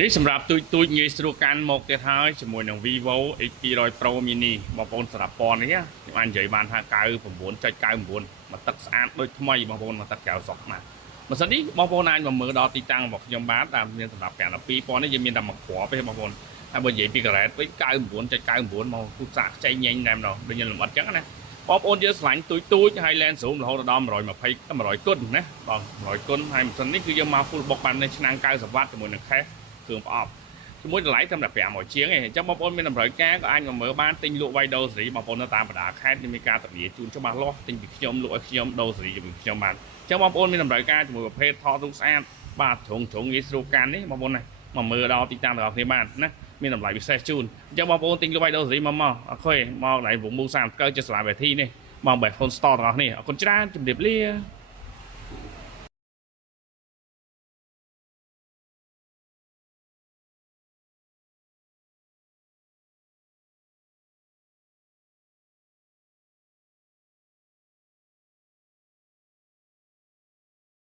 នេះសម្រាប់ទូចងាយស្រួលកាន់មកទៀតហើយជាមួយនឹង Vivo X200 Pro Mini បងប្អូនសម្រាប់ពណ៌នេះខ្ញុំអាចនិយាយបានថា99.99មកទឹកស្អាតដូចថ្មីបងប្អូនមកទឹកកៅសុកណាម៉ាស៊ីននេះបងប្អូនអាចមកមើលដល់ទីតាំងរបស់ខ្ញុំបានតាមមានសម្រាប់512ពណ៌នេះយើងមានតែមួយគ្រាប់ទេបងប្អូនហើយបើនិយាយពីការ៉េតវិញ99.99មកគូសាខ្ចីញែងតែម្ដងដូចយើងលំអិតចឹងណាបងប្អូនយើងឆ្លាញ់ទូចហើយ lens zoom រហូតដល់120 គុណណាបង100គុណហើយម៉ាស៊ីននេះគឺយើងមក full box បាននៅឆ្នាំង90 វ៉ាត់ជាមួយនឹង case គ្រឿងប្រអប់ជាមួយតម្លៃត្រឹមតែ500ជាងឯងអញ្ចឹងបងប្អូនមានតម្រូវការក៏អាចមកមើលបានទិញលក់វៃដូសេរីបងប្អូននៅតាមបណ្ដាខេត្តមានការធានាជូនច្បាស់លាស់ទិញពីខ្ញុំលក់ឲ្យខ្ញុំដូសេរីជាមួយខ្ញុំបានអញ្ចឹងបងប្អូនមានតម្រូវការជាមួយប្រភេទថតរូបស្អាតបាទជ្រុងងាយស្រួលកាន់នេះបងប្អូនណាមកមើលដល់ទីតាំងរបស់គ្នាបានណាមានតម្លៃពិសេសជូនអញ្ចឹងបងប្អូនទិញលក់វៃដូសេរីមកអរគុណមកដៃវងមូ30កើជាសាលាវេធីនេះមកបែប phone store របស់គ្នាអរគុណច្រើនជម្រាបលា